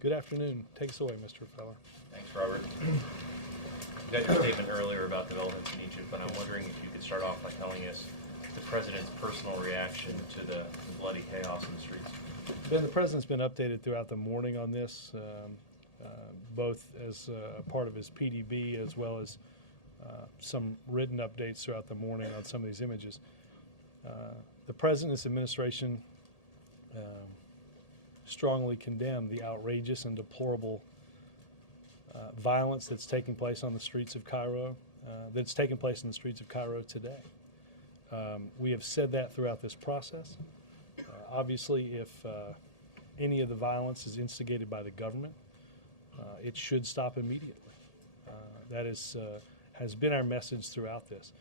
Good afternoon. Take us away, Mr. Feller. Thanks, Robert. You got your statement earlier about developments in Egypt, but I'm wondering if you could start off by telling us the President's personal reaction to the bloody chaos in the streets. Ben, the President's been updated throughout the morning on this, both as a part of his PDB as well as some written updates throughout the morning on some of these images. The President's administration strongly condemned the outrageous and deplorable violence that's taking place on the streets of Cairo, that's taking place in the streets of Cairo today. We have said that throughout this process. Obviously, if any of the violence is instigated by the government, it should stop immediately. That has been our message throughout this.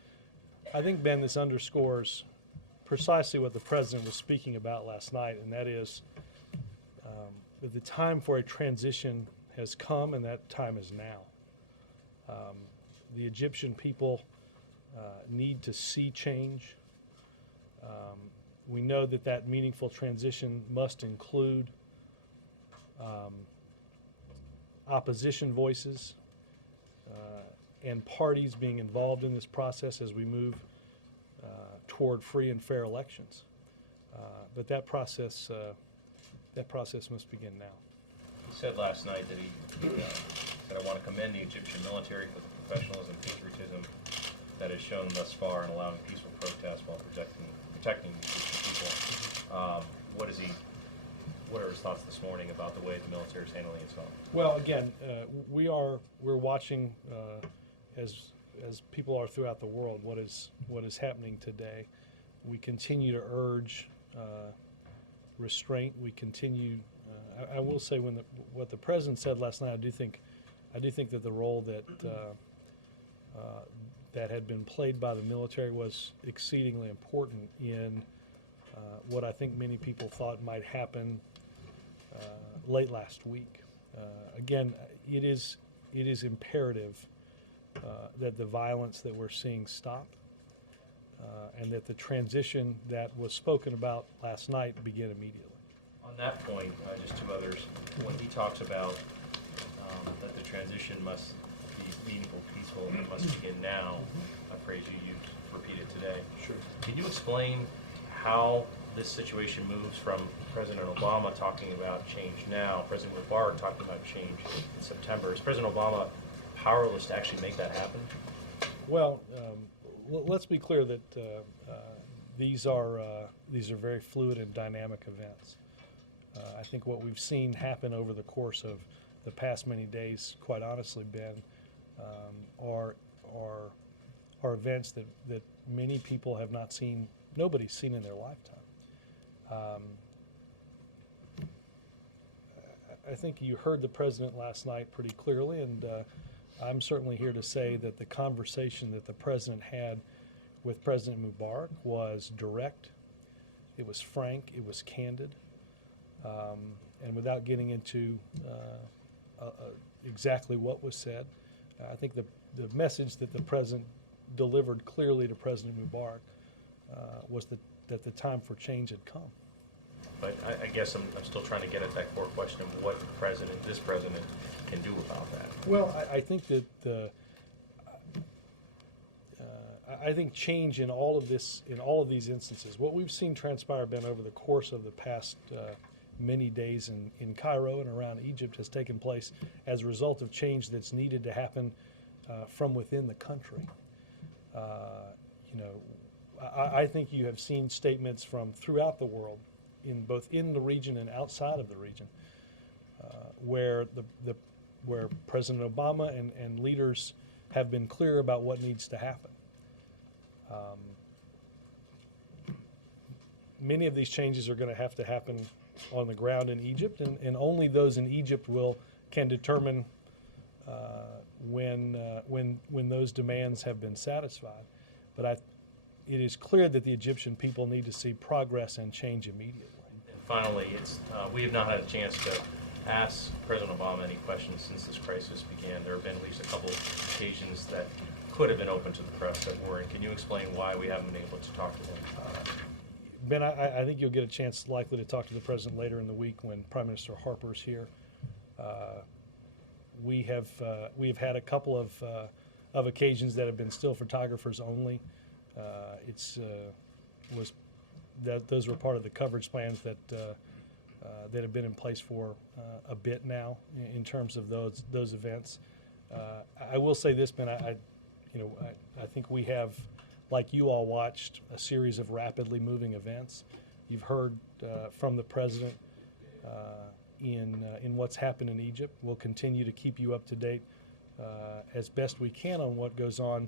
I think, Ben, this underscores precisely what the President was speaking about last night, and that is that the time for a transition has come, and that time is now. The Egyptian people need to see change. We know that that meaningful transition must include opposition voices and parties being involved in this process as we move toward free and fair elections. But that process must begin now. He said last night that he said, "I want to commend the Egyptian military for the professionalism and patriotism that has shown thus far in allowing peaceful protests while protecting the Egyptian people." What are his thoughts this morning about the way the military is handling itself? Well, again, we're watching as people are throughout the world what is happening today. We continue to urge restraint. We continue. I will say what the President said last night. I do think that the role that had been played by the military was exceedingly important in what I think many people thought might happen late last week. Again, it is imperative that the violence that we're seeing stop, and that the transition that was spoken about last night begin immediately. On that point, just two others. When he talks about that the transition must be meaningful, peaceful, and must begin now, a phrase you used, repeated today. Sure. Can you explain how this situation moves from President Obama talking about change now, President Mubarak talking about change in September? Is President Obama powerless to actually make that happen? Well, let's be clear that these are very fluid and dynamic events. I think what we've seen happen over the course of the past many days, quite honestly, Ben, are events that many people have not seen, nobody's seen in their lifetime. I think you heard the President last night pretty clearly, and I'm certainly here to say that the conversation that the President had with President Mubarak was direct, it was frank, it was candid, and without getting into exactly what was said, I think the message that the President delivered clearly to President Mubarak was that the time for change had come. But I guess I'm still trying to get at that core question of what this president can do about that. Well, I think that I think change in all of these instances, what we've seen transpire, Ben, over the course of the past many days in Cairo and around Egypt has taken place as a result of change that's needed to happen from within the country. I think you have seen statements from throughout the world, both in the region and outside of the region, where President Obama and leaders have been clear about what needs to happen. Many of these changes are going to happen on the ground in Egypt, and only those in Egypt can determine when those demands have been satisfied. But it is clear that the Egyptian people need to see progress and change immediately. And finally, we have not had a chance to ask President Obama any questions since this crisis began. There have been at least a couple of occasions that could have been open to the press that weren't. Can you explain why we haven't been able to talk to him? Ben, I think you'll get a chance likely to talk to the President later in the week when Prime Minister Harper's here. We have had a couple of occasions that have been still photographers only. Those were part of the coverage plans that have been in place for a bit now in terms of those events. I will say this, man. I think we have, like you all, watched a series of rapidly moving events. You've heard from the president in what's happened in Egypt. We'll continue to keep you up to date as best we can on what goes on,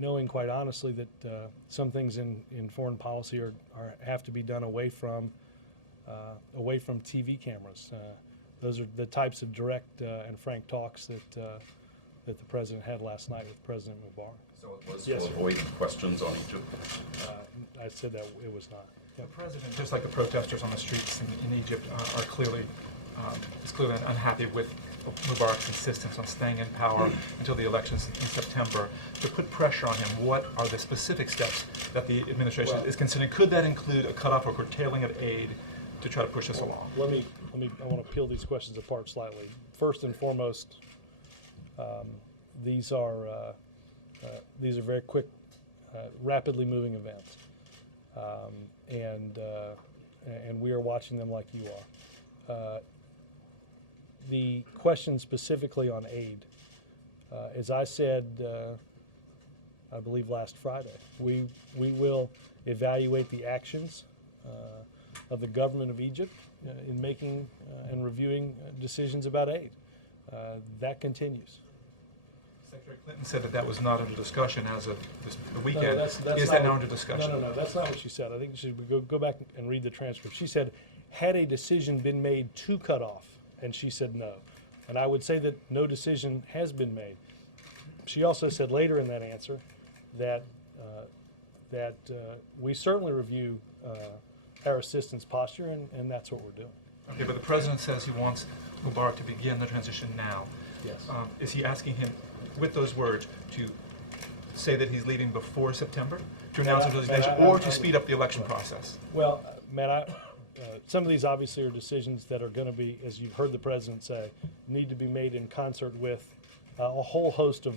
knowing quite honestly that some things in foreign policy have to be done away from TV cameras. Those are the types of direct and frank talks that the president had last night with President Mubarak. So it was Yes, to sir. avoid questions on Egypt? I said that it was not. The president, just like the protesters on the streets in Egypt, is clearly unhappy with Mubarak's insistence on staying in power until the elections in September. To put pressure on him, what are the specific steps that the administration is considering? Could that include a cutoff or curtailing of aid to try to push us along? I want to peel these questions apart slightly. First and foremost, these are very quick, rapidly moving events, and we are watching them like you are. The question specifically on aid, as I said, I believe last Friday, we will evaluate the actions of the government of Egypt in making and reviewing decisions about aid. That continues. Secretary Clinton said that was not under discussion as of the weekend. that's Is that now under discussion? No, that's not what she said. I think she should go back and read the transcript. She said, had a decision been made to cut off? And she said no. And I would say that no decision has been made. She also said later in that answer that we certainly review our assistance posture, and that's what we're doing. Okay, but the president says he wants Mubarak to begin the transition now. Yes. Is he asking him, with those words, to say that he's leaving before September, to announce his resignation, or to speed up the election process? Well, Matt, some of these obviously are decisions that are going to be, as you've heard the president say, need to be made in concert with a whole host of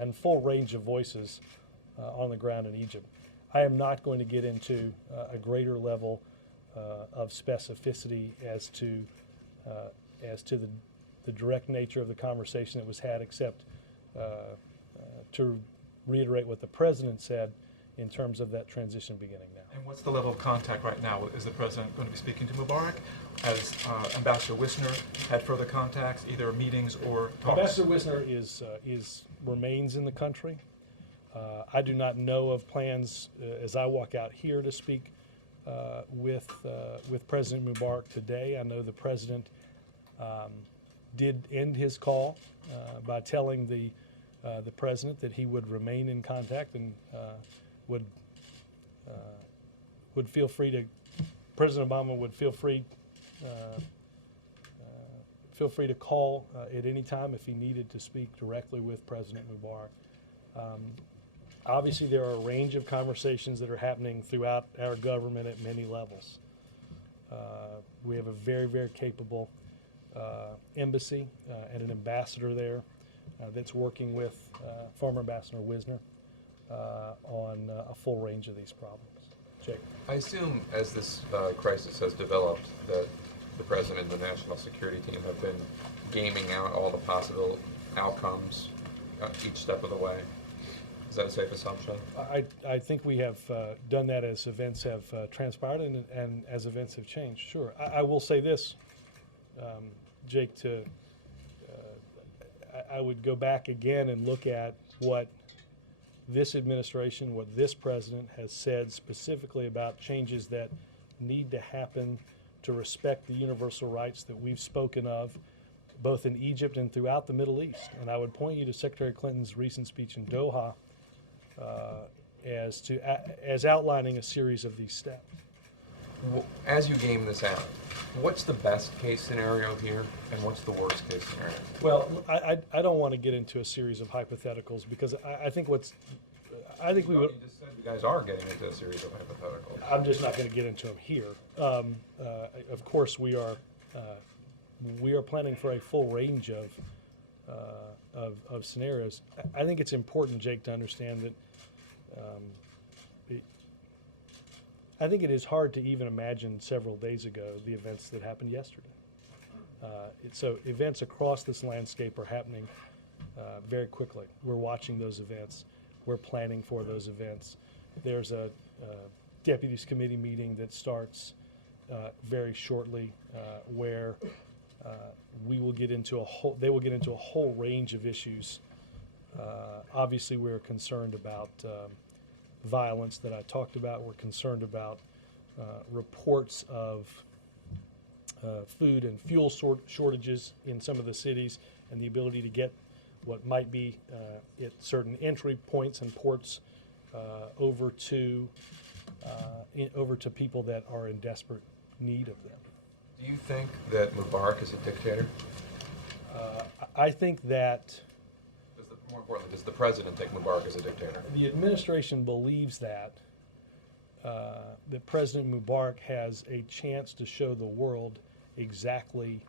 and full range of voices on the ground in Egypt. I am not going to get into a greater level of specificity as to the direct nature of the conversation that was had, except to reiterate what the president said in terms of that transition beginning now. And what's the level of contact right now? Is the president going to be speaking to Mubarak? Has Ambassador Wisner had further contacts, either meetings or talks? Ambassador Wisner remains in the country. I do not know of plans as I walk out here to speak with President Mubarak today. I know the president did end his call by telling the president that he would remain in contact and would feel free to. President Obama would feel free to call at any time if he needed to speak directly with President Mubarak. Obviously, there are a range of conversations that are happening throughout our government at many levels. We have a very, very capable embassy and an ambassador there that's working with former Ambassador Wisner on a full range of these problems. Jake. I assume as this crisis has developed that the president and the national security team have been gaming out all the possible outcomes each step of the way. Is that a safe assumption? I think we have done that as events have transpired and as events have changed. Sure. I will say this, Jake, I would go back again and look at what this administration, what this president has said specifically about changes that need to happen to respect the universal rights that we've spoken of both in Egypt and throughout the Middle East. And I would point you to Secretary Clinton's recent speech in Doha as outlining a series of these steps. As you game this out, what's the best case scenario here, and what's the worst case scenario? Well, I don't want to get into a series of hypotheticals because I think we would. You just said you guys are getting into a series of hypotheticals. I'm just not going to get into them here. Of course, we are we are planning for a full range of scenarios. I think it's important, Jake, to understand that I think it is hard to even imagine several days ago the events that happened yesterday. So events across this landscape are happening very quickly. We're watching those events. We're planning for those events. There's a deputies committee meeting that starts very shortly, where we will get into they will get into a whole range of issues. Obviously, we're concerned about violence that I talked about. We're concerned about reports of food and fuel shortages in some of the cities, and the ability to get what might be at certain entry points and ports over to people that are in desperate need of them. Do you think that Mubarak is a dictator? I think that More importantly, does the president think Mubarak is a dictator? the administration believes that President Mubarak has a chance to show the world exactly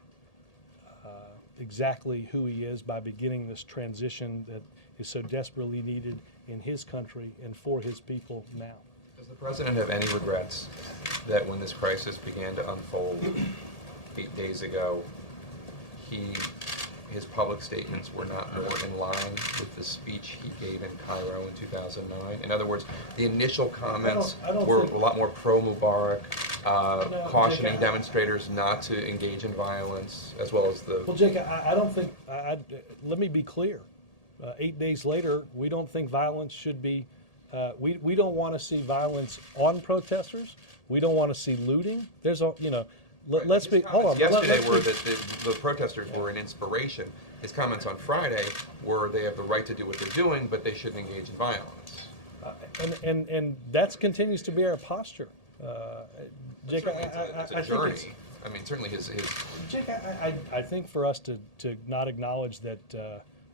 who he is by beginning this transition that is so desperately needed in his country and for his people now. Does the president have any regrets that when this crisis began to unfold 8 days ago, his public statements were not more in line with the speech he gave in Cairo in 2009? In other words, the initial comments I don't were think- a lot more pro-Mubarak, No, cautioning Jake, demonstrators not to engage in violence, as well as the... Well, Jake, I don't think, let me be clear. 8 days later, we don't think violence should be, we don't want to see violence on protesters. We don't want to see looting. There's a, let's be, hold on. Yesterday were let's be- that the protesters were an inspiration. His comments on Friday were they have the right to do what they're doing, but they shouldn't engage in violence. and that continues to be our posture. Jake, Certainly it's a I think journey. it's, I mean, certainly his Jake, I think for us to not acknowledge that,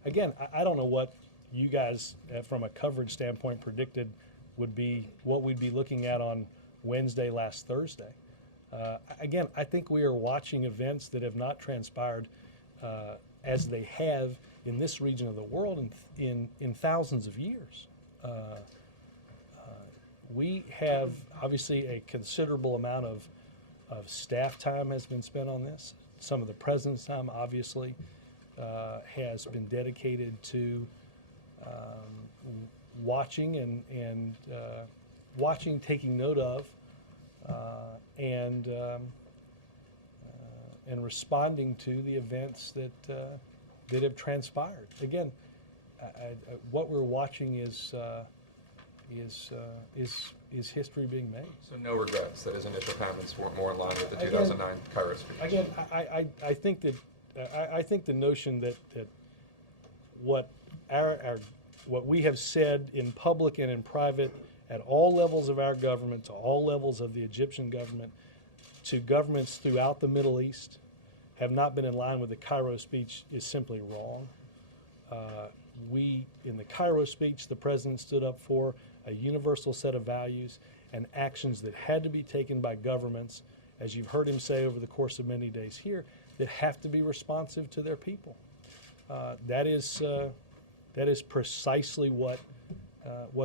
again, I don't know what you guys, from a coverage standpoint, predicted would be what we'd be looking at on Wednesday, last Thursday. Again, I think we are watching events that have not transpired as they have in this region of the world in thousands of years. We have obviously a considerable amount of staff time has been spent on this. Some of the president's time obviously has been dedicated to watching and watching, taking note of, and responding to the events that have transpired. Again, what we're watching is history being made. So no regrets that his initial comments weren't more in line with the Again- 2009 Cairo speech. Again, I think that I think the notion that what what we have said in public and in private at all levels of our government, to all levels of the Egyptian government, to governments throughout the Middle East, have not been in line with the Cairo speech is simply wrong. In the Cairo speech, the president stood up for a universal set of values and actions that had to be taken by governments, as you've heard him say over the course of many days here, that have to be responsive to their people. That is precisely what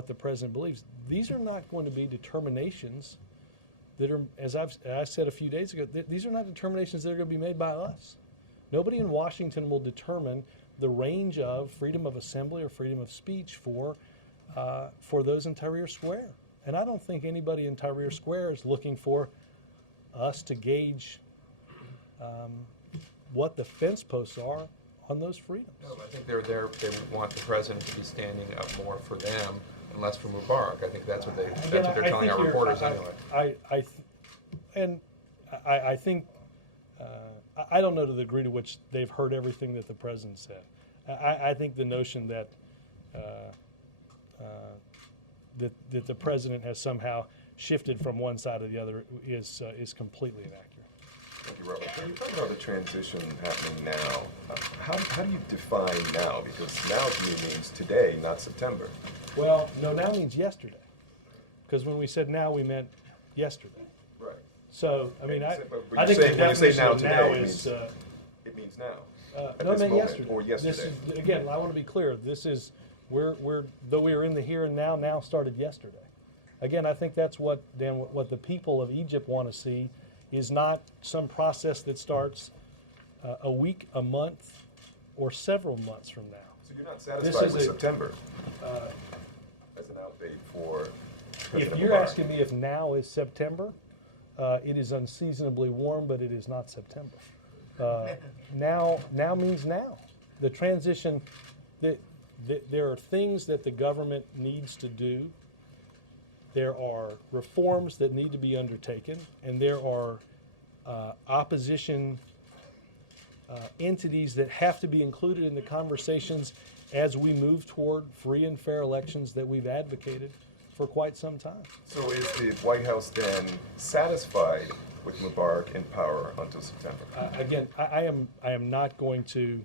the president believes. These are not going to be determinations that are, as I said a few days ago, these are not determinations that are going to be made by us. Nobody in Washington will determine the range of freedom of assembly or freedom of speech for those in Tahrir Square. And I don't think anybody in Tahrir Square is looking for us to gauge what the fence posts are on those freedoms. No, I think they're there. They want the president to be standing up more for them and less for Mubarak. I think that's what they're telling our reporters anyway. I think I don't know to the degree to which they've heard everything that the president said. I think the notion that that the president has somehow shifted from one side to the other is completely inaccurate. Thank you, Robert. When you talk about the transition happening now, how do you define now? Because now to me means today, not September. Well, no, now means yesterday, because when we said now, we meant yesterday. Right. So, I mean, But I think the when you say definition now of today, now it is, It means now. At No, I this meant moment, yesterday. or yesterday. This is, again, I want to be clear, this is, though we are in the here and now started yesterday. Again, I think that's what, Dan, what the people of Egypt want to see is not some process that starts a week, a month, or several months from now. So you're not This satisfied is with a- September as an out date for If President you're Mubarak? asking me if now is September, it is unseasonably warm, but it is not September. Now means now. The transition, there are things that the government needs to do. There are reforms that need to be undertaken, and there are opposition entities that have to be included in the conversations as we move toward free and fair elections that we've advocated for quite some time. So is the White House then satisfied with Mubarak in power until September? Again, I am not going to,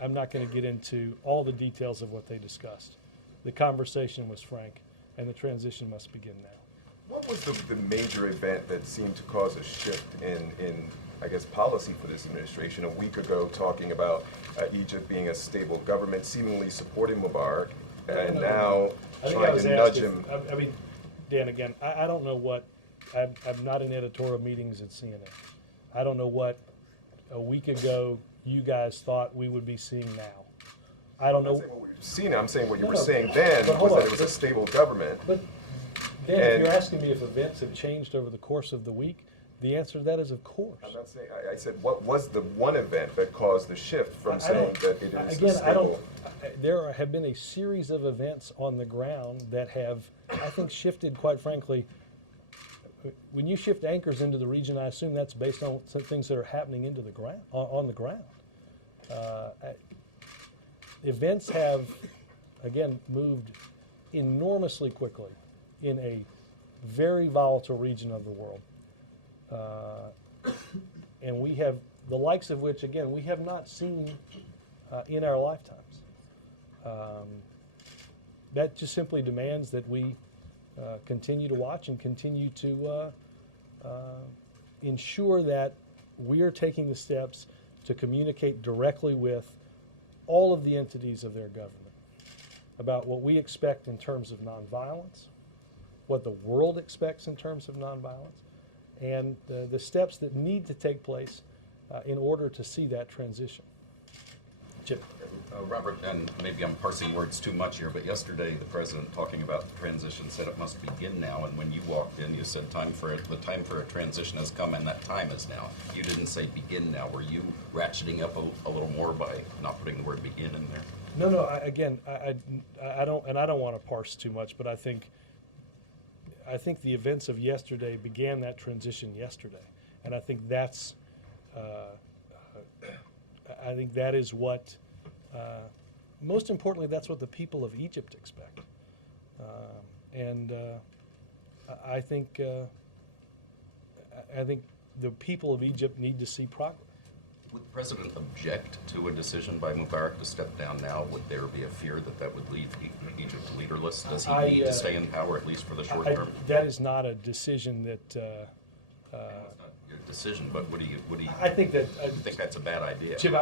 I'm not going to get into all the details of what they discussed. The conversation was frank, and the transition must begin now. What was the major event that seemed to cause a shift in I guess, policy for this administration? A week ago, talking about Egypt being a stable government, seemingly supporting Mubarak, and now I think I trying was to asked nudge if, him. I mean, Dan, again, I don't know what, I'm not in editorial meetings at CNN. I don't know what a week ago you guys thought we would be seeing now. I don't I'm not know. saying what we've seen, I'm saying what you No, were no, saying then but hold was that on, it was a but- stable government. But Dan, if And- you're asking me if events have changed over the course of the week, the answer to that is of course. I'm not saying, I said, what was the one event that caused the shift from I saying don't- that it is Again, I don't, stable? there have been a series of events on the ground that have, I think, shifted, quite frankly. When you shift anchors into the region, I assume that's based on some things that are happening into the ground, on the ground. Events have, again, moved enormously quickly in a very volatile region of the world. And we have the likes of which, again, we have not seen in our lifetimes. That just simply demands that we continue to watch and continue to ensure that we are taking the steps to communicate directly with all of the entities of their government about what we expect in terms of nonviolence, what the world expects in terms of nonviolence, and the steps that need to take place in order to see that transition. Chip. Robert, and maybe I'm parsing words too much here, but yesterday the president, talking about the transition, said it must begin now. And when you walked in, you said the time for a transition has come, and that time is now. You didn't say begin now. Were you ratcheting up a little more by not putting the word begin in there? No. I don't want to parse too much, but I think the events of yesterday began that transition yesterday, and I think that's. I think that is what, most importantly, that's what the people of Egypt expect. I think the people of Egypt need to see progress. Would the president object to a decision by Mubarak to step down now? Would there be a fear that that would leave Egypt leaderless? Does he need to stay in power, at least for the short term? That is not a decision that. It's not your decision, but what do you I think that. think that's a bad idea? Chip,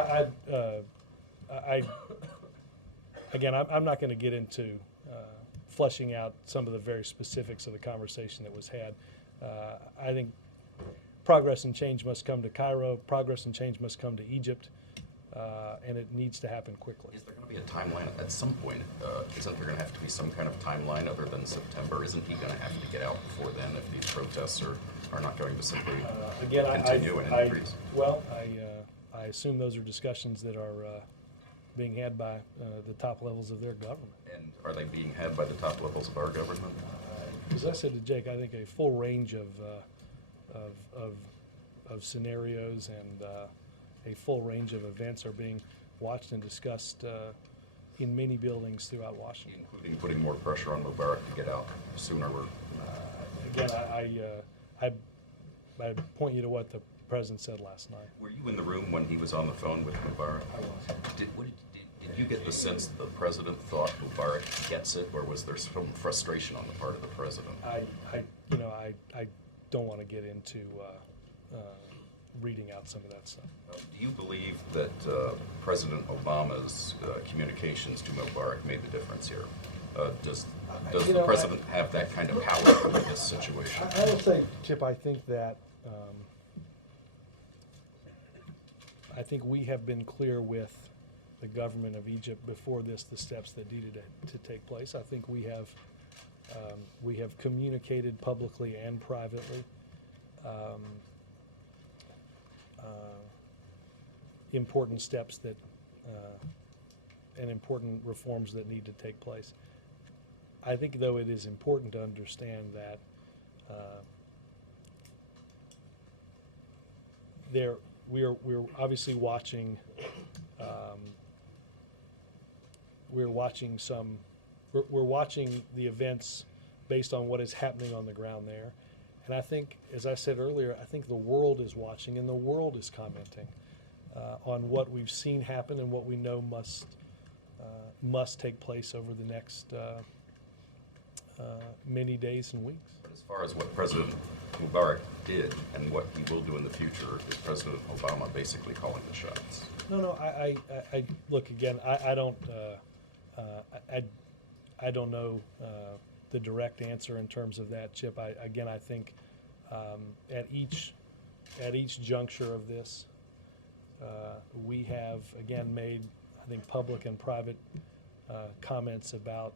again, I'm not going to get into fleshing out some of the very specifics of the conversation that was had. I think progress and change must come to Cairo. Progress and change must come to Egypt, and it needs to happen quickly. Is there going to be a timeline at some point? Isn't there going to have to be some kind of timeline other than September? Isn't he going to have to get out before then if these protests are not going to simply Again, continue and increase? I assume those are discussions that are being had by the top levels of their government. And are they being had by the top levels of our government? As I said to Jake, I think a full range of scenarios and a full range of events are being watched and discussed in many buildings throughout Washington. Including putting more pressure on Mubarak to get out sooner or... Again, I point you to what the president said last night. Were you in the room when he was on the phone with Mubarak? I was. Did you get the sense that the president thought Mubarak gets it, or was there some frustration on the part of the president? I don't want to get into reading out some of that stuff. Do you believe that President Obama's communications to Mubarak made the difference here? Does You the know, president have that kind of power over this situation? I will say, Chip, I think that I think we have been clear with the government of Egypt before this, the steps that needed to take place. I think we have communicated publicly and privately important steps that and important reforms that need to take place. I think, though, it is important to understand that we're obviously watching. We're watching the events based on what is happening on the ground there, and I think, as I said earlier, I think the world is watching and the world is commenting on what we've seen happen and what we know must take place over the next many days and weeks. But as far as what President Mubarak did and what he will do in the future, is President Obama basically calling the shots? No. I look again. I don't know the direct answer in terms of that, Chip. I think at each juncture of this, we have again made, I think, public and private comments about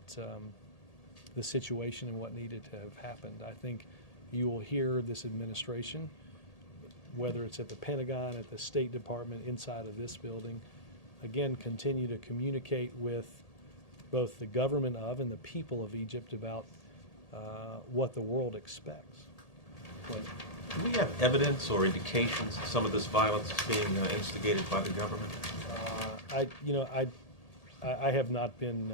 the situation and what needed to have happened. I think you will hear this administration, whether it's at the Pentagon, at the State Department, inside of this building, again, continue to communicate with both the government of and the people of Egypt about what the world expects. Do we have evidence or indications that some of this violence is being instigated by the government? I have not been.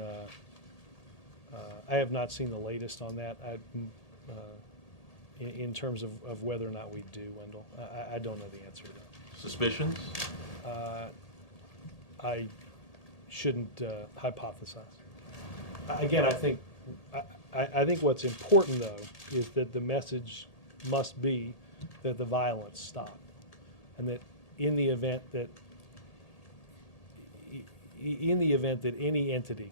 I have not seen the latest on that. In terms of whether or not we do, Wendell, I don't know the answer to that. Suspicions? I shouldn't hypothesize. Again, I think what's important, though, is that the message must be that the violence stop, and that in the event that any entity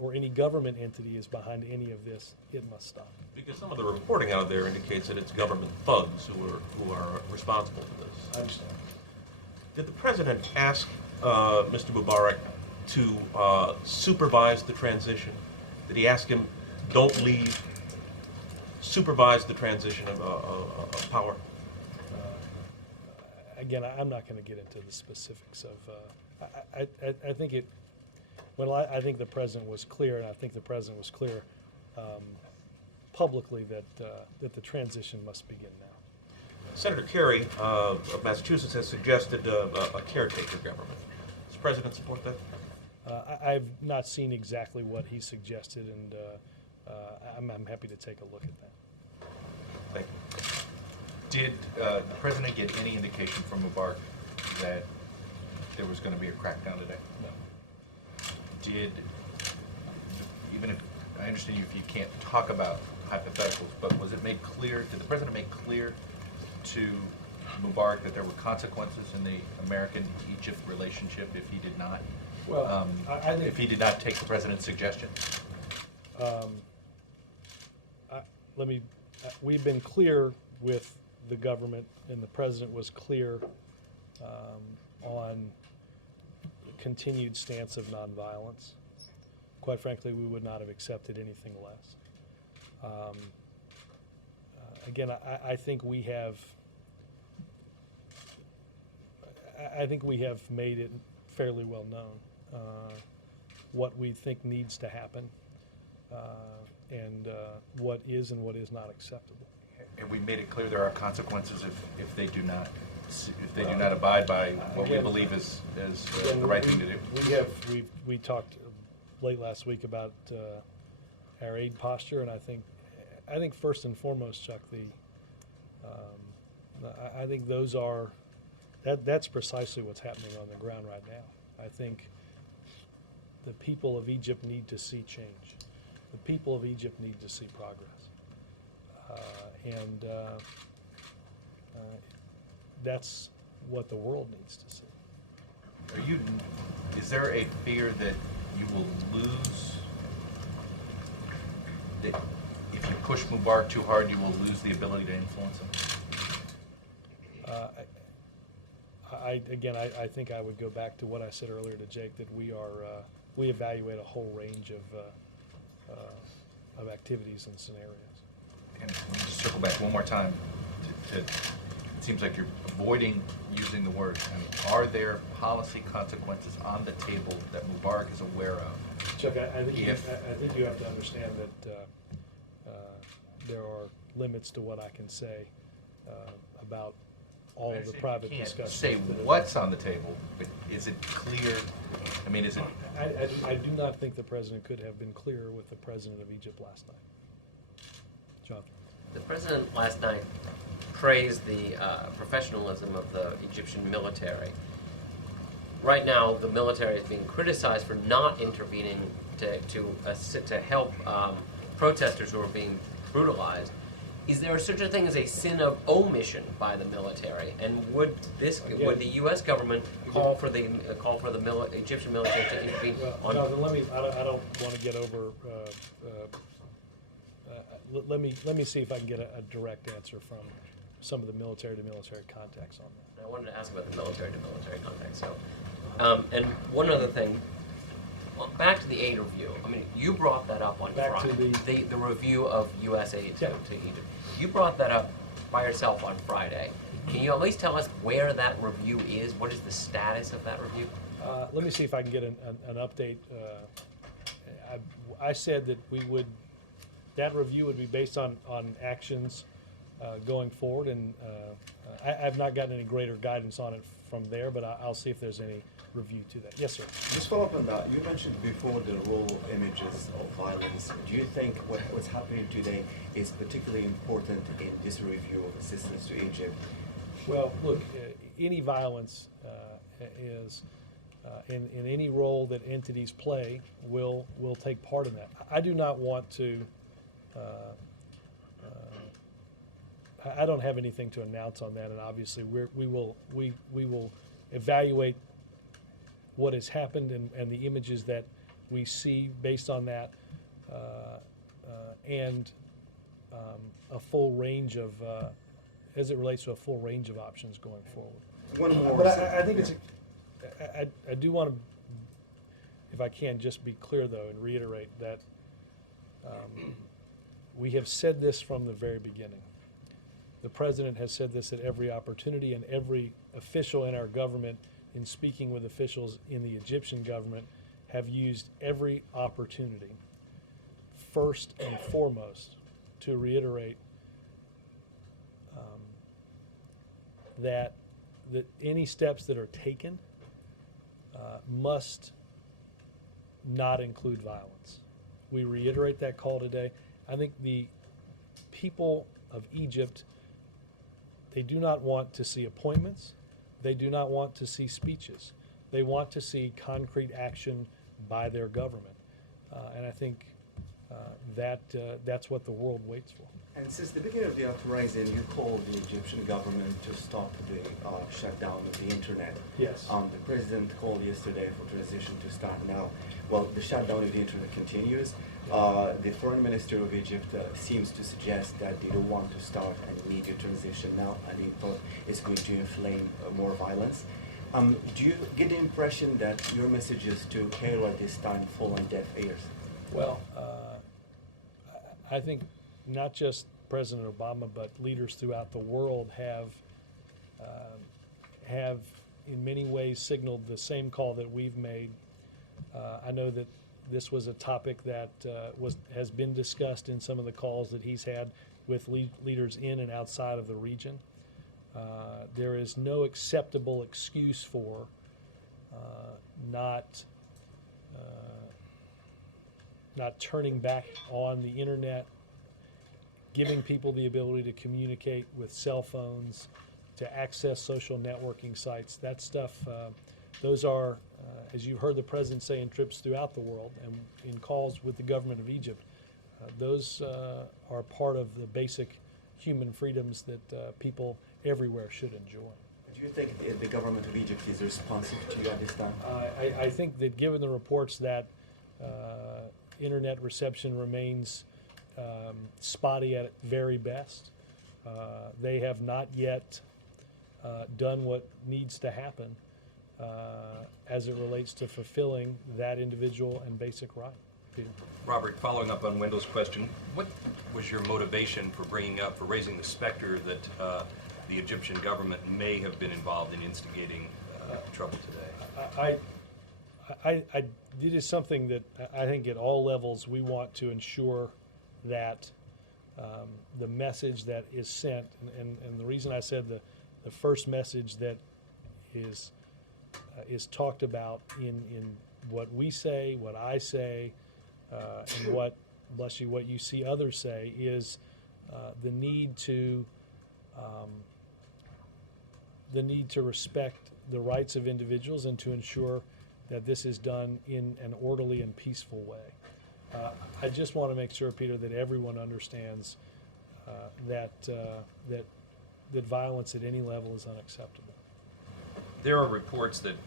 or any government entity is behind any of this, it must stop. Because some of the reporting out there indicates that it's government thugs who are responsible for this. I understand. Did the president ask Mr. Mubarak to supervise the transition? Did he ask him, don't leave, supervise the transition of power? Again, I'm not going to get into the specifics of. I think it. Well, I think the president was clear, and I think the president was clear publicly that the transition must begin now. Senator Kerry of Massachusetts has suggested a caretaker government. Does the president support that? I've not seen exactly what he suggested, and I'm happy to take a look at that. Thank you. Did the president get any indication from Mubarak that there was going to be a crackdown today? No. Even if I understand if you can't talk about hypotheticals, but was it made clear, did the president make clear to Mubarak that there were consequences in the American-Egypt relationship if he did not? Well, I think if he did not take the president's suggestion? We've been clear with the government, and the president was clear on continued stance of nonviolence. Quite frankly, we would not have accepted anything less. Again, I think we have. I think we have made it fairly well known what we think needs to happen, and what is and what is not acceptable. And we made it clear there are consequences if they do not abide by what we believe is the right thing to do. We talked late last week about our aid posture, and I think first and foremost, Chuck, I think that's precisely what's happening on the ground right now. I think the people of Egypt need to see change. The people of Egypt need to see progress. that's what the world needs to see. Is there a fear that you will lose, that if you push Mubarak too hard, you will lose the ability to influence him? I think I would go back to what I said earlier to Jake, that we evaluate a whole range of activities and scenarios. And we just circle back one more time to it seems like you're avoiding using the word. I mean, are there policy consequences on the table that Mubarak is aware of? Chuck, I think If- I think you have to understand that there are limits to what I can say about all of the private You discussions. can't say what's on the table, but is it clear? I mean, is it? I do not think the president could have been clearer with the president of Egypt last night. John? The president last night praised the professionalism of the Egyptian military. Right now, the military is being criticized for not intervening to help protesters who are being brutalized. Is there such a thing as a sin of omission by the military? And would the U.S. government call for the Egyptian military to intervene Well, on? no, then I don't want to get over. Let me see if I can get a direct answer from some of the military to military contacts on that. I wanted to ask about the military to military contact. So, and one other thing, well, back to the aid review. I mean, you brought that up on Back to Friday. The review of U.S. aid Yeah. to Egypt. You brought that up by yourself on Friday. Can you at least tell us where that review is? What is the status of that review? Let me see if I can get an update. I said that that review would be based on actions going forward, and I've not gotten any greater guidance on it from there, but I'll see if there's any review to that. Yes, sir. Just follow up on that. You mentioned before the role of images of violence. Do you think what's happening today is particularly important in this review of assistance to Egypt? Well, look, any violence is in any role that entities play will take part in that. I do not want to. I don't have anything to announce on that, and obviously we will evaluate what has happened and the images that we see based on that, and a full range of as it relates to a full range of options going forward. One more. But I think it's. I do want to, if I can, just be clear though and reiterate that we have said this from the very beginning. The president has said this at every opportunity, and every official in our government, in speaking with officials in the Egyptian government, have used every opportunity, first and foremost, to reiterate that any steps that are taken must not include violence. We reiterate that call today. I think the people of Egypt, they do not want to see appointments. They do not want to see speeches. They want to see concrete action by their government. And I think that's what the world waits for. And since the beginning of the uprising, you called the Egyptian government to stop the shutdown of the internet. Yes. The president called yesterday for transition to start now. Well, the shutdown of the internet continues. The foreign minister of Egypt seems to suggest that they don't want to start an immediate transition now, and he thought it's going to inflame more violence. Do you get the impression that your messages to Cairo at this time fall on deaf ears? Well, I think not just President Obama, but leaders throughout the world have in many ways signaled the same call that we've made. I know that this was a topic that has been discussed in some of the calls that he's had with leaders in and outside of the region. There is no acceptable excuse for not turning back on the internet, giving people the ability to communicate with cell phones, to access social networking sites. That stuff, those are, as you heard the president say in trips throughout the world and in calls with the government of Egypt, those are part of the basic human freedoms that people everywhere should enjoy. Do you think the government of Egypt is responsive to you at this time? I think that given the reports that internet reception remains spotty at very best, they have not yet done what needs to happen as it relates to fulfilling that individual and basic right. Peter? Robert, following up on Wendell's question, what was your motivation for raising the specter that the Egyptian government may have been involved in instigating trouble today? It is something that I think at all levels we want to ensure that the message that is sent, and the reason I said the first message that is talked about in what we say, what I say, and what, bless you, what you see others say is the need to respect the rights of individuals and to ensure that this is done in an orderly and peaceful way. I just want to make sure, Peter, that everyone understands that violence at any level is unacceptable. There are reports that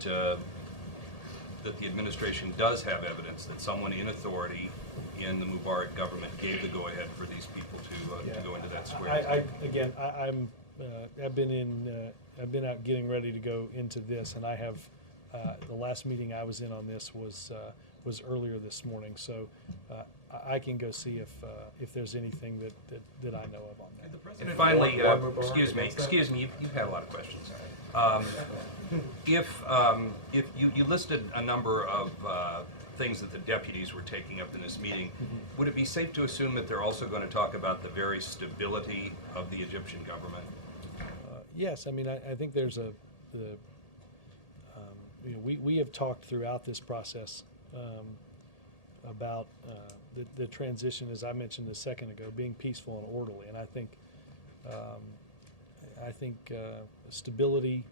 that the administration does have evidence that someone in authority in the Mubarak government gave the go-ahead for these people to go into that square. I've been out getting ready to go into this, and I have the last meeting I was in on this was earlier this morning, so I can go see if there's anything that I know of on that. And finally, excuse me, you've had a lot of questions. If you listed a number of things that the deputies were taking up in this meeting, would it be safe to assume that they're also going to talk about the very stability of the Egyptian government? Yes, I mean I think there's we have talked throughout this process about the transition, as I mentioned a second ago, being peaceful and orderly, and I think stability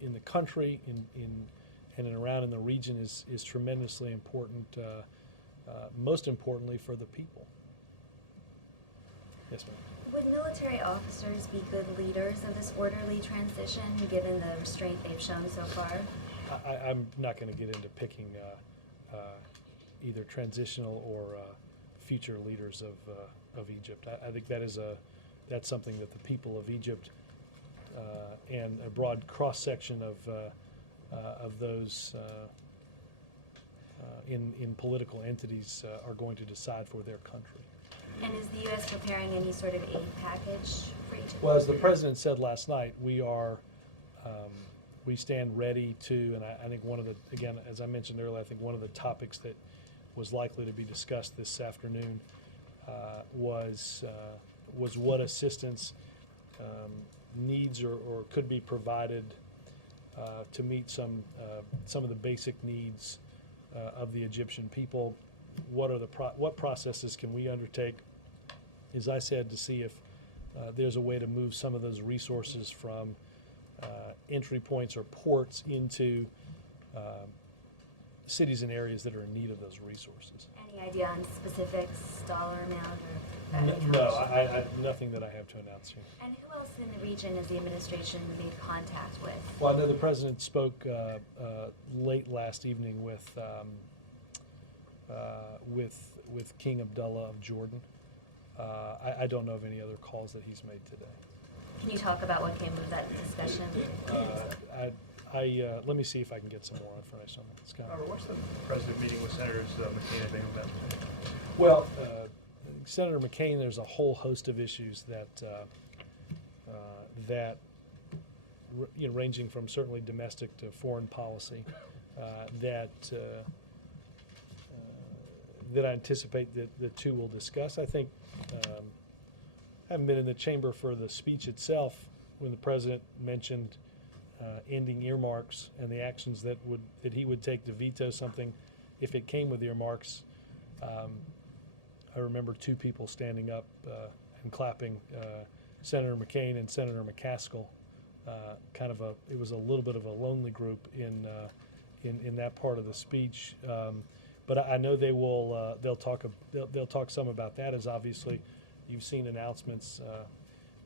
in the country, in and around in the region is tremendously important. Most importantly for the people. Yes, ma'am. Would military officers be good leaders of this orderly transition, given the restraint they've shown so far? I'm not going to get into picking either transitional or future leaders of Egypt. I think that's something that the people of Egypt and a broad cross section of those in political entities are going to decide for their country. And is the U.S. preparing any sort of aid package for Egypt? Well, as the president said last night, we stand ready to, and I think one of the, again, as I mentioned earlier, I think one of the topics that was likely to be discussed this afternoon was what assistance needs or could be provided to meet some of the basic needs of the Egyptian people. What processes can we undertake, as I said, to see if there's a way to move some of those resources from entry points or ports into cities and areas that are in need of those resources. Any idea on specifics, dollar amount, or No, nothing that I have to announce here. And who else in the region has the administration made contact with? Well, I know the president spoke late last evening with King Abdullah of Jordan. I don't know of any other calls that he's made today. Can you talk about what came of that discussion? Let me see if I can get some more information on that. Scott. Robert, what's the president meeting with Senators McCain and Bingham? Well, Senator McCain, there's a whole host of issues that ranging from certainly domestic to foreign policy that I anticipate that the two will discuss. I think I haven't been in the chamber for the speech itself when the president mentioned ending earmarks and the actions that he would take to veto something if it came with earmarks. I remember two people standing up and clapping, Senator McCain and Senator McCaskill. It was a little bit of a lonely group in that part of the speech. But I know they will. They'll talk some about that. As obviously, you've seen announcements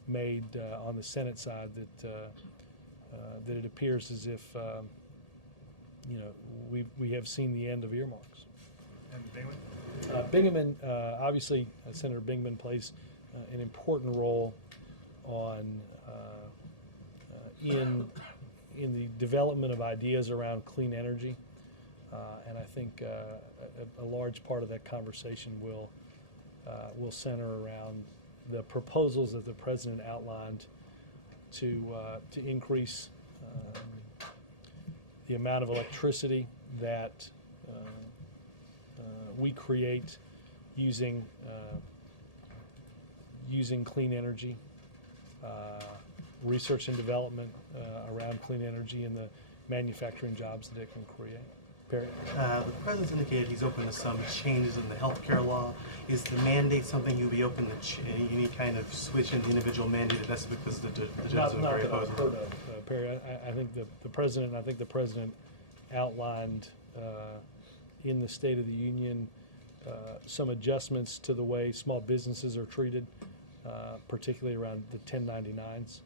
made on the Senate side that it appears as if we have seen the end of earmarks. And Bingaman? Bingaman, obviously, Senator Bingaman plays an important role in the development of ideas around clean energy, and I think a large part of that conversation will center around the proposals that the president outlined to increase the amount of electricity that we create using clean energy, research and development around clean energy, and the manufacturing jobs that it can create. Perry? The president's indicated he's open to some changes in the healthcare law. Is the mandate something you'll be open to any kind of switch in the individual mandate? That's because the judges are very opposed. Not that I've heard of, Perry. I think the president outlined in the State of the Union some adjustments to the way small businesses are treated, particularly around the 1099s.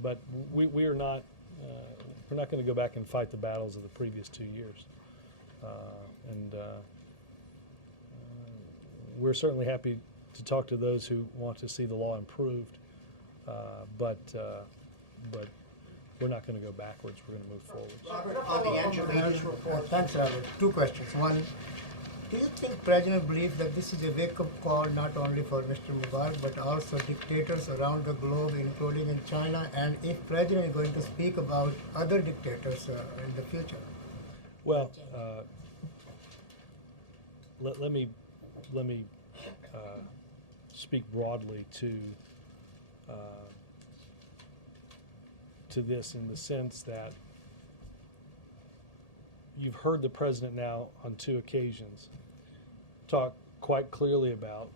But we are not. We're not going to go back and fight the battles of the previous 2 years. We're certainly happy to talk to those who want to see the law improved, but we're not going to go backwards. We're going to move forward. Robert, on the Angeles report. Thanks, Robert. Two questions. One, do you think President believes that this is a wake-up call not only for Mr. Mubarak but also dictators around the globe, including in China? And if President is going to speak about other dictators in the future? Well, let me speak broadly to this, in the sense that you've heard the president now on 2 occasions talk quite clearly about,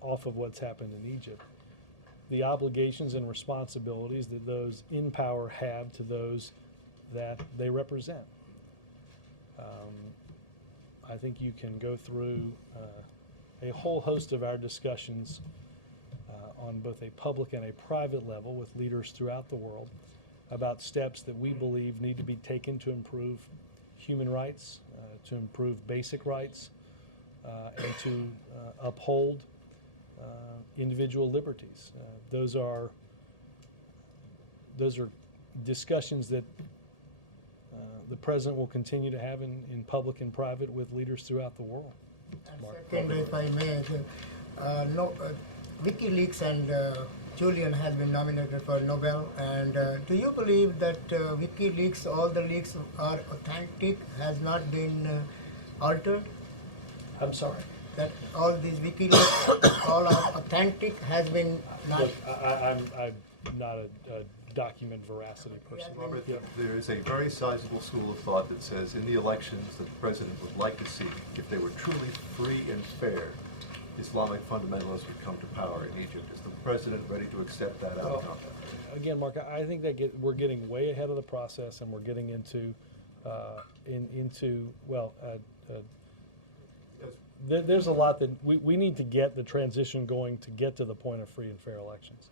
off of what's happened in Egypt, the obligations and responsibilities that those in power have to those that they represent. I think you can go through a whole host of our discussions on both a public and a private level with leaders throughout the world about steps that we believe need to be taken to improve human rights, to improve basic rights, and to uphold individual liberties. Those are discussions that the president will continue to have in public and private with leaders throughout the world. Second, if I may, WikiLeaks and Julian has been nominated for Nobel. And do you believe that WikiLeaks, all the leaks are authentic, has not been altered? I'm sorry? That all these WikiLeaks, all are authentic, has been not... Look, I'm not a document veracity person. Robert, there is a very sizable school of thought that says in the elections that the president would like to see, if they were truly free and fair, Islamic fundamentalists would come to power in Egypt. Is the president ready to accept that outcome? Again, Mark, I think that we're getting way ahead of the process, and we're getting into there's a lot that we need to get the transition going to get to the point of free and fair elections.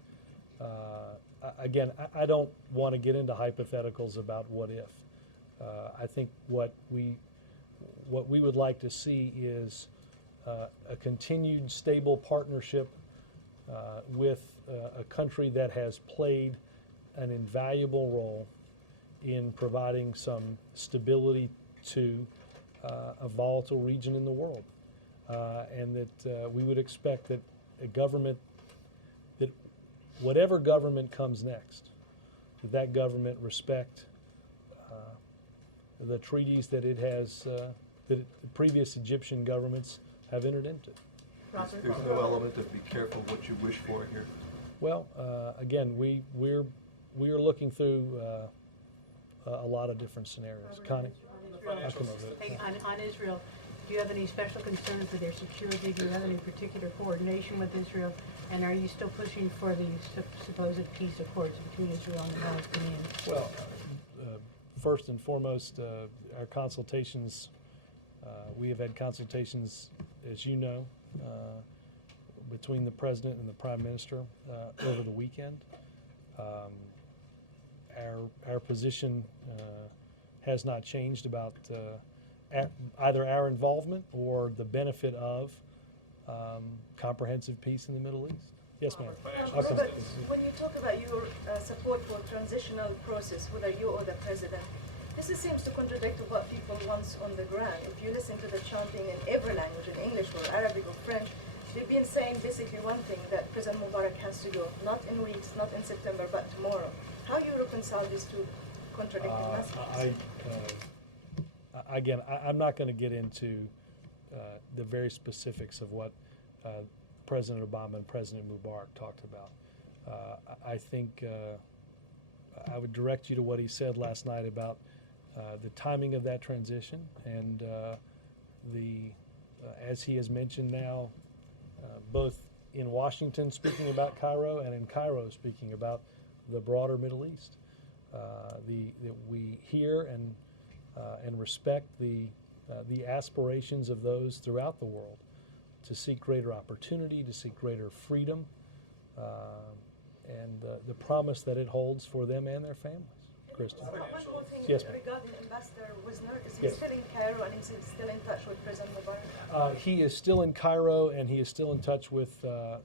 Again, I don't want to get into hypotheticals about what if. I think what we would like to see is a continued stable partnership with a country that has played an invaluable role in providing some stability to a volatile region in the world, and that we would expect that a government, that whatever government comes next, that government respect the treaties that it has, that the previous Egyptian governments have entered into. There's no element of be careful what you wish for here? Well, again, we're looking through a lot of different scenarios. Connie? I'll come over to it. On Israel, do you have any special concerns for their security? Do you have any particular coordination with Israel? And are you still pushing for the supposed peace accords between Israel and the Palestinians? Well, first and foremost, our consultations, we have had consultations, as you know, between the president and the prime minister over the weekend. Our position has not changed about either our involvement or the benefit of comprehensive peace in the Middle East. Yes, ma'am. I'll come Robert, back. when you talk about your support for transitional process, whether you or the president, this seems to contradict what people want on the ground. If you listen to the chanting in every language, in English or Arabic or French, they've been saying basically one thing, that President Mubarak has to go, not in weeks, not in September, but tomorrow. How you reconcile these two contradicting messages? I'm not going to get into the very specifics of what President Obama and President Mubarak talked about. I think I would direct you to what he said last night about the timing of that transition and as he has mentioned now, both in Washington speaking about Cairo and in Cairo speaking about the broader Middle East. That we hear and respect the aspirations of those throughout the world to seek greater opportunity, to seek greater freedom, and the promise that it holds for them and their families. Kristen. One more thing Yes, ma'am. regarding Ambassador Wisner, is he Yes. still in Cairo and is he still in touch with President Mubarak? He is still in Cairo, and he is still in touch with all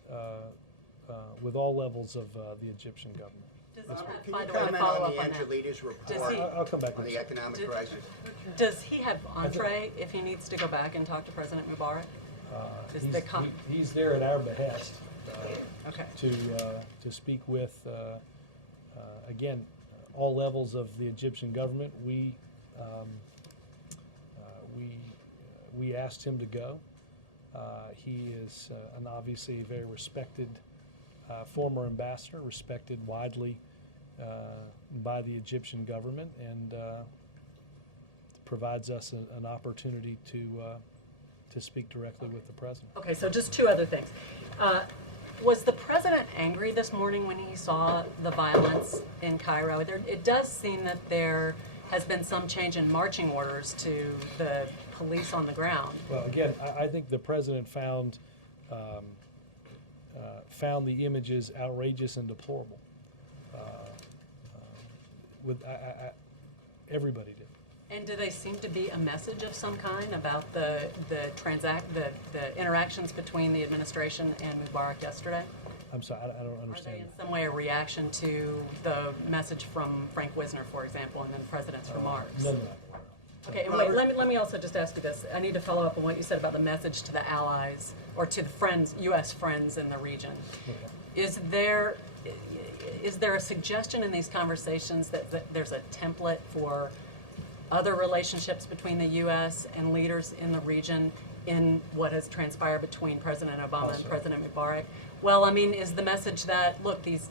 levels of the Egyptian government. Can you comment on the Angelini's report I'll come back on in a the second. economic crisis? Does he have entree if he needs to go back and talk to President Mubarak? He's there at our behest Okay. to speak with, again, all levels of the Egyptian government. We asked him to go. He is obviously a very respected former ambassador, respected widely by the Egyptian government, and provides us an opportunity to speak directly with the president. Okay, so just two other things. Was the president angry this morning when he saw the violence in Cairo? It does seem that there has been some change in marching orders to the police on the ground. Well, again, I think the president found the images outrageous and deplorable. Everybody did. And do they seem to be a message of some kind about the interactions between the administration and Mubarak yesterday? I'm sorry, I don't Are understand. they in some way a reaction to the message from Frank Wisner, for example, and then the president's remarks? None of that. Okay, and wait, let me also just ask you this. I need to follow up on what you said about the message to the allies or to the friends, U.S. friends in the region. Okay. Is there a suggestion in these conversations that there's a template for other relationships between the U.S. and leaders in the region in what has transpired between President Obama and President Mubarak? Well, I mean, is the message that, look, these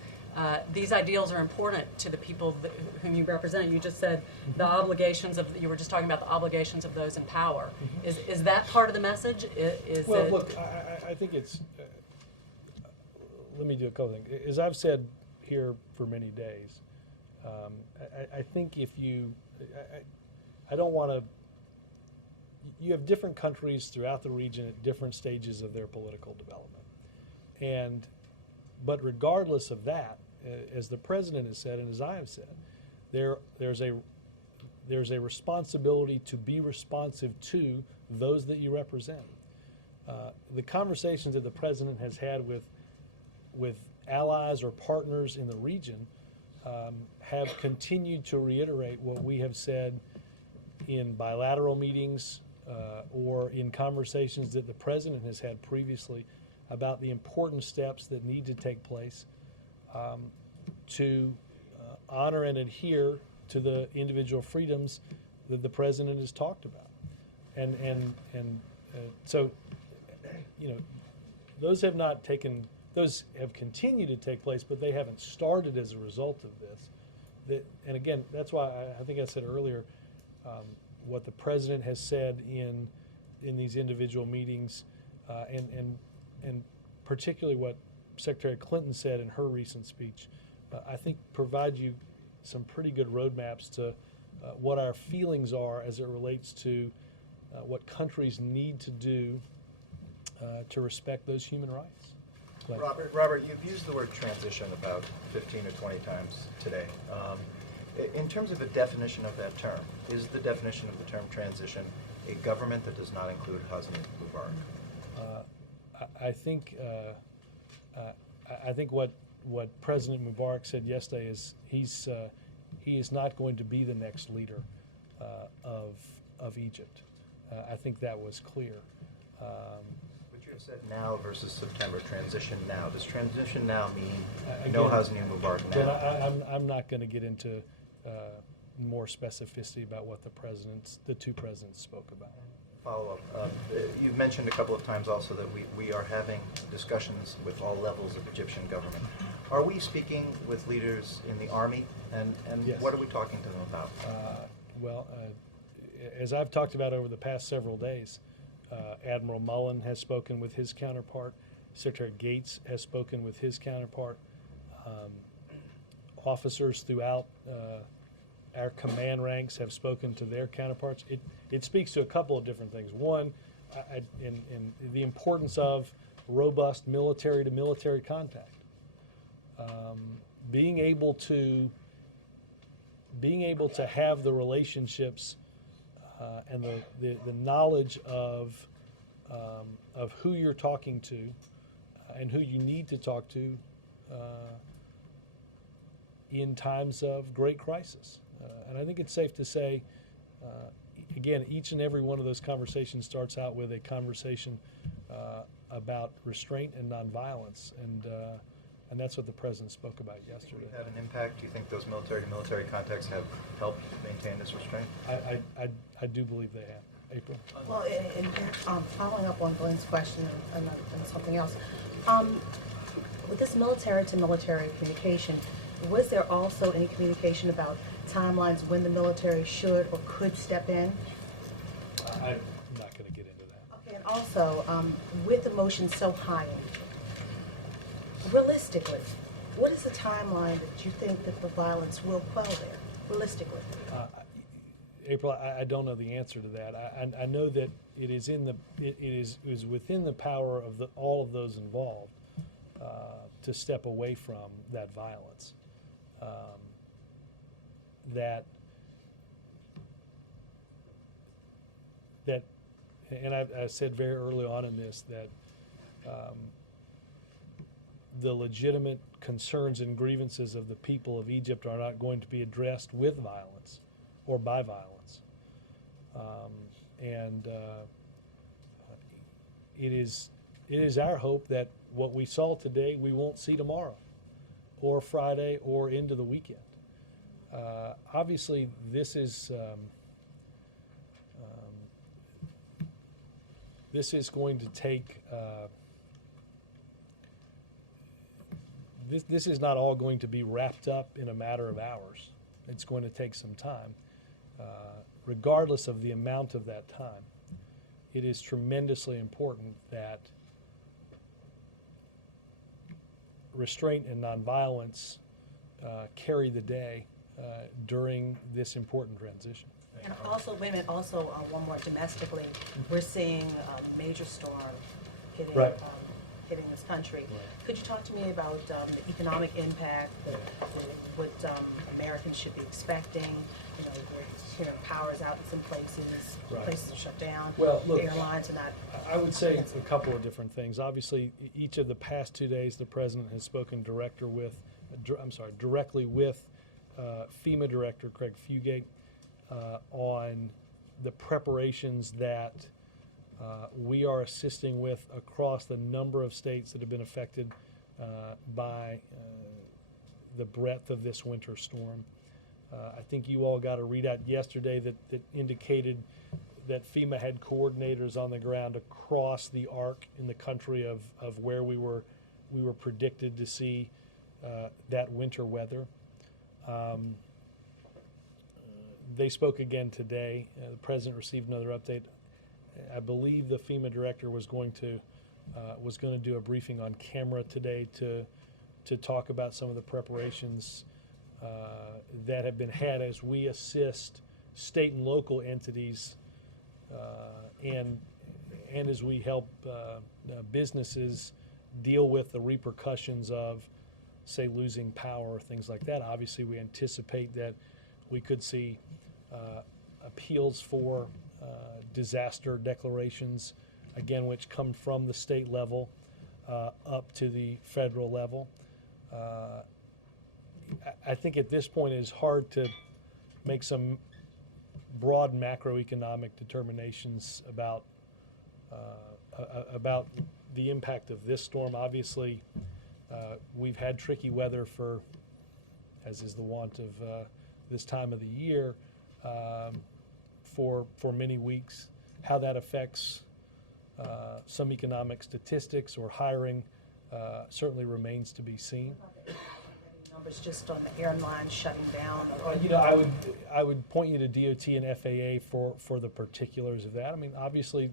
ideals are important to the people whom you represent? You just said the obligations of, you were just talking about the obligations of those in power. Is that part of the message? Look, I think it's, let me do a couple things. As I've said here for many days, I think if you, I don't want to, you have different countries throughout the region at different stages of their political development. But regardless of that, as the president has said and as I have said, there's a responsibility to be responsive to those that you represent. The conversations that the president has had with allies or partners in the region have continued to reiterate what we have said in bilateral meetings or in conversations that the president has had previously about the important steps that need to take place to honor and adhere to the individual freedoms that the president has talked about. So, you know, those have not taken, those have continued to take place, but they haven't started as a result of this. And again, that's why I think I said earlier, what the president has said in these individual meetings, and particularly what Secretary Clinton said in her recent speech, I think provide you some pretty good roadmaps to what our feelings are as it relates to what countries need to do to respect those human rights. Glenn. Robert, you've used the word transition about 15 or 20 times today. In terms of the definition of that term, is the definition of the term transition a government that does not include Hosni Mubarak? I think what President Mubarak said yesterday is he is not going to be the next leader of Egypt. I think that was clear. But you have said now versus September, transition now. Does transition now mean no Hosni Mubarak now? Then I'm not going to get into more specificity about what the two presidents spoke about. Follow up. You've mentioned a couple of times also that we are having discussions with all levels of Egyptian government. Are we speaking with leaders in the army, and Yes. what are we talking to them about? As I've talked about over the past several days, Admiral Mullen has spoken with his counterpart. Secretary Gates has spoken with his counterpart. Officers throughout our command ranks have spoken to their counterparts. It speaks to a couple of different things. One, in the importance of robust military-to-military contact. Being able to have the relationships and the knowledge of who you're talking to and who you need to talk to in times of great crisis. And I think it's safe to say, again, each and every one of those conversations starts out with a conversation about restraint and nonviolence, and that's what the president spoke about yesterday. Have had an impact? Do you think those military-to-military contacts have helped maintain this restraint? I do believe they have. April? Well, in following up on Glenn's question and something else, with this military-to-military communication, was there also any communication about timelines when the military should or could step in? I'm not going to get into that. Okay, and also, with emotions so high, realistically, what is the timeline that you think that the violence will quell there, realistically? April, I don't know the answer to that. I know that it is within the power of all of those involved to step away from that violence. And I said very early on in this that the legitimate concerns and grievances of the people of Egypt are not going to be addressed with violence or by violence. It is our hope that what we saw today we won't see tomorrow or Friday or into the weekend. Obviously, this is going to take this is not all going to be wrapped up in a matter of hours. It's going to take some time. Regardless of the amount of that time, it is tremendously important that restraint and nonviolence carry the day during this important transition. And also, wait a minute, also one more domestically, we're seeing a major storm hitting, Right. Hitting this country. Could you talk to me about the economic impact, what Americans should be expecting? You know, we're hearing power's out in some places, Right. places are shut down, Well, look, airlines are not. I would say a couple of different things. Obviously, each of the past 2 days, the president has spoken directly with FEMA Director Craig Fugate on the preparations that we are assisting with across the number of states that have been affected by the breadth of this winter storm. I think you all got a readout yesterday that indicated that FEMA had coordinators on the ground across the arc in the country of where we were predicted to see that winter weather. They spoke again today. The president received another update. I believe the FEMA director was going to do a briefing on camera today to talk about some of the preparations that have been had as we assist state and local entities and as we help businesses deal with the repercussions of, say, losing power or things like that. Obviously, we anticipate that we could see appeals for disaster declarations, again, which come from the state level up to the federal level. I think at this point it is hard to make some broad macroeconomic determinations about the impact of this storm. Obviously, we've had tricky weather for, as is the wont of this time of the year, for many weeks. How that affects some economic statistics or hiring certainly remains to be seen. Numbers just on the airline shutting down. You know, I would point you to DOT and FAA for the particulars of that. I mean, obviously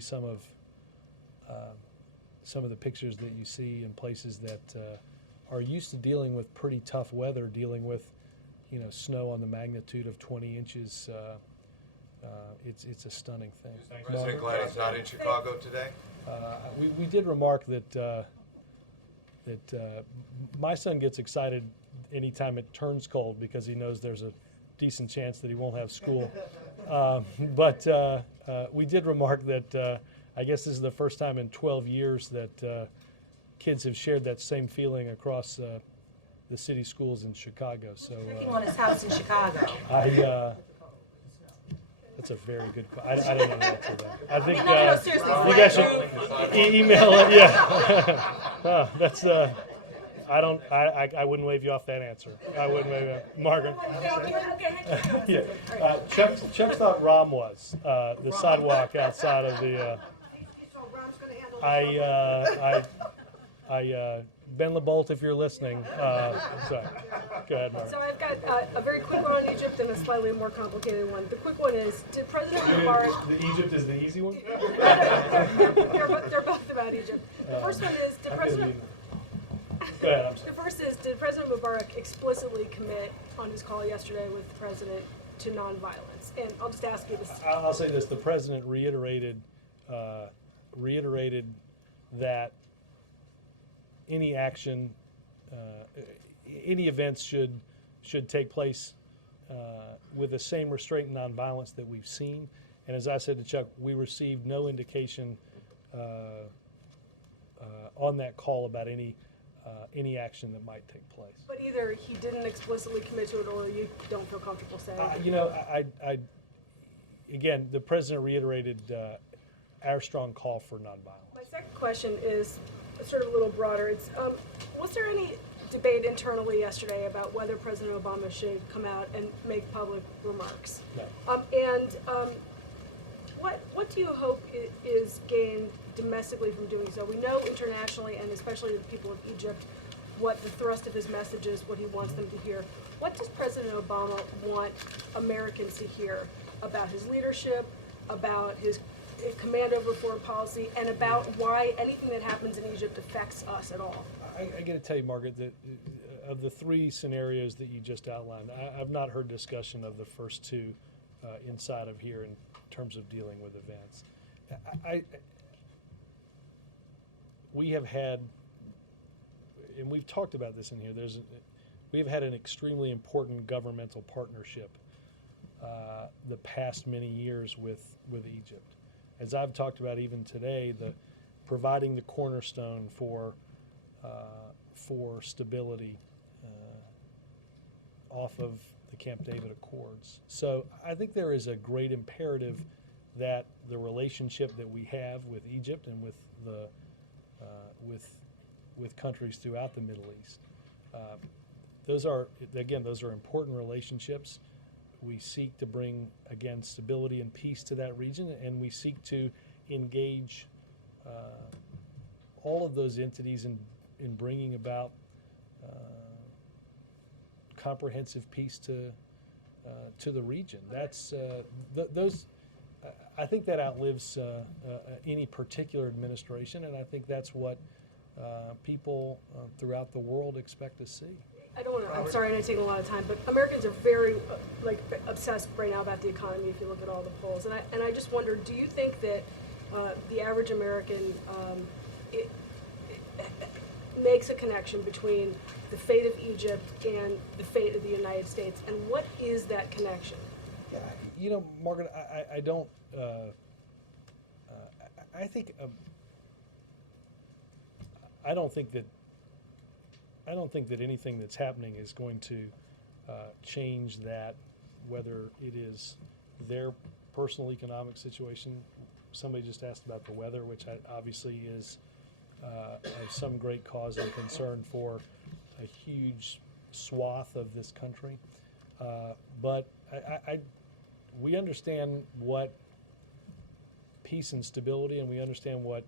some of the pictures that you see in places that are used to dealing with pretty tough weather, dealing with, you know, snow on the magnitude of 20 inches. It's a stunning thing. President glad he's not in Chicago today? We did remark that my son gets excited anytime it turns cold because he knows there's a decent chance that he won't have school. But we did remark that I guess this is the first time in 12 years that kids have shared that same feeling across the city schools in Chicago. So Working on his house in Chicago. That's a very good question. I don't know the answer to that. I think No, seriously. you guys should email it. Yeah. That's I wouldn't wave you off that answer. I wouldn't wave you off. Margaret. Yeah. Chuck thought Rom was the sidewalk outside of the. Ben LeBolt, if you're listening. Sorry. Go ahead, Margaret. So I've got a very quick one on Egypt and a slightly more complicated one. The quick one is, did President Mubarak... The Egypt is the easy one? They're both about Egypt. The first one is, did President... Go ahead, I'm sorry. The first is, did President Mubarak explicitly commit on his call yesterday with the President to nonviolence? And I'll just ask you this. I'll say this. The President reiterated that any action, any events should take place with the same restraint and nonviolence that we've seen. And as I said to Chuck, we received no indication on that call about any action that might take place. But either he didn't explicitly commit to it or you don't feel comfortable saying it. You know, again, the President reiterated our strong call for nonviolence. My second question is sort of a little broader. It's was there any debate internally yesterday about whether President Obama should come out and make public remarks? No. What do you hope is gained domestically from doing so? We know internationally, and especially the people of Egypt, what the thrust of his message is, what he wants them to hear. What does President Obama want Americans to hear about his leadership, about his command over foreign policy, and about why anything that happens in Egypt affects us at all? I got to tell you, Margaret, that of the three scenarios that you just outlined, I've not heard discussion of the first two inside of here in terms of dealing with events. We have had, and we've talked about this in here, we've had an extremely important governmental partnership the past many years with Egypt. As I've talked about even today, providing the cornerstone for stability off of the Camp David Accords. So I think there is a great imperative that the relationship that we have with Egypt and with with countries throughout the Middle East, those are important relationships. We seek to bring, again, stability and peace to that region, and we seek to engage all of those entities in bringing about comprehensive peace to the region. That's those. I think that outlives any particular administration, and I think that's what people throughout the world expect to see. I don't want to, I'm sorry, I know I'm taking a lot of time, but Americans are very obsessed right now about the economy if you look at all the polls. And I just wonder, do you think that the average American it makes a connection between the fate of Egypt and the fate of the United States, and what is that connection? Yeah, you know, Margaret, I don't. I think I don't think that anything that's happening is going to change that, whether it is their personal economic situation. Somebody just asked about the weather, which obviously is of some great cause and concern for a huge swath of this country. But we understand what peace and stability, and we understand what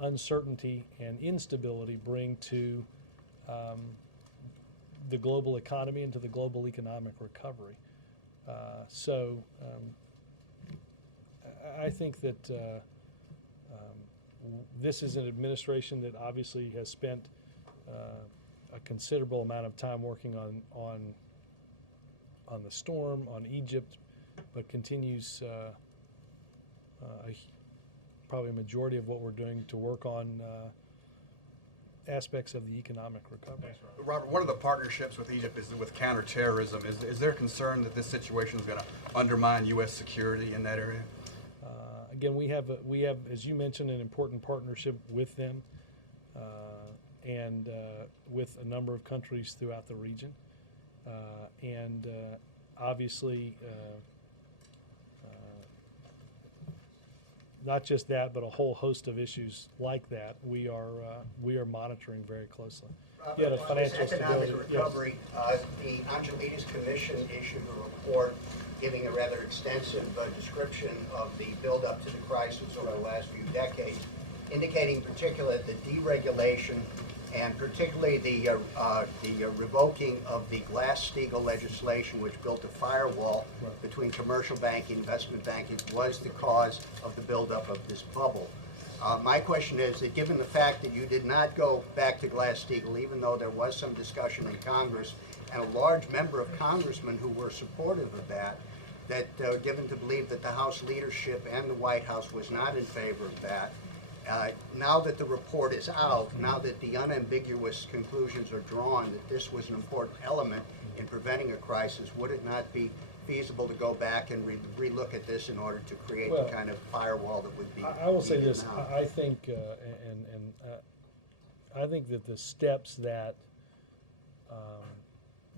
uncertainty and instability bring to the global economy and to the global economic recovery. I think that this is an administration that obviously has spent a considerable amount of time working on the storm, on Egypt, but continues probably a majority of what we're doing to work on aspects of the economic recovery. Robert, one of the partnerships with Egypt is with counterterrorism. Is there concern that this situation is going to undermine U.S. security in that area? Again, we have, as you mentioned, an important partnership with them and with a number of countries throughout the region. Obviously, not just that, but a whole host of issues like that we are monitoring very closely. Yeah, the financial economic recovery. Yes. The Angelides Commission issued a report giving a rather extensive description of the build-up to the crisis over the last few decades, indicating in particular the deregulation and particularly the revoking of the Glass-Steagall legislation, which built a firewall between commercial banking, investment banking, was the cause of the buildup of this bubble. My question is that given the fact that you did not go back to Glass-Steagall, even though there was some discussion in Congress, and a large number of congressmen who were supportive of that, given to believe that the House leadership and the White House was not in favor of that, now that the report is out, now that the unambiguous conclusions are drawn that this was an important element in preventing a crisis, would it not be feasible to go back and relook at this in order to create the kind of firewall that would be I will say needed this, now? I think, I think that the steps that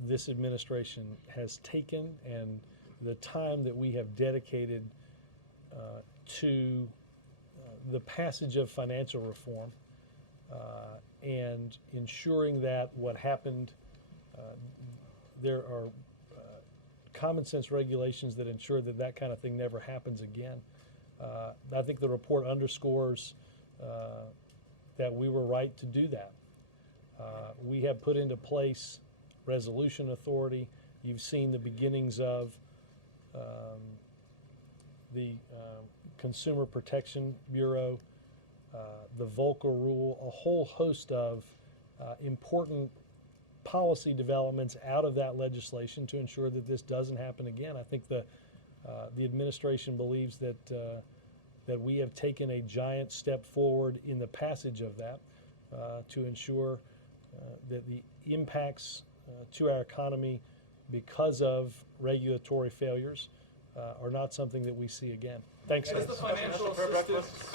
this administration has taken and the time that we have dedicated to the passage of financial reform and ensuring that what happened, there are common sense regulations that ensure that that kind of thing never happens again. I think the report underscores that we were right to do that. We have put into place resolution authority. You've seen the beginnings of the Consumer Protection Bureau, the Volcker Rule, a whole host of important policy developments out of that legislation to ensure that this doesn't happen again. I think the administration believes that that we have taken a giant step forward in the passage of that to ensure that the impacts to our economy because of regulatory failures are not something that we see again. Thanks. Does the financial assistance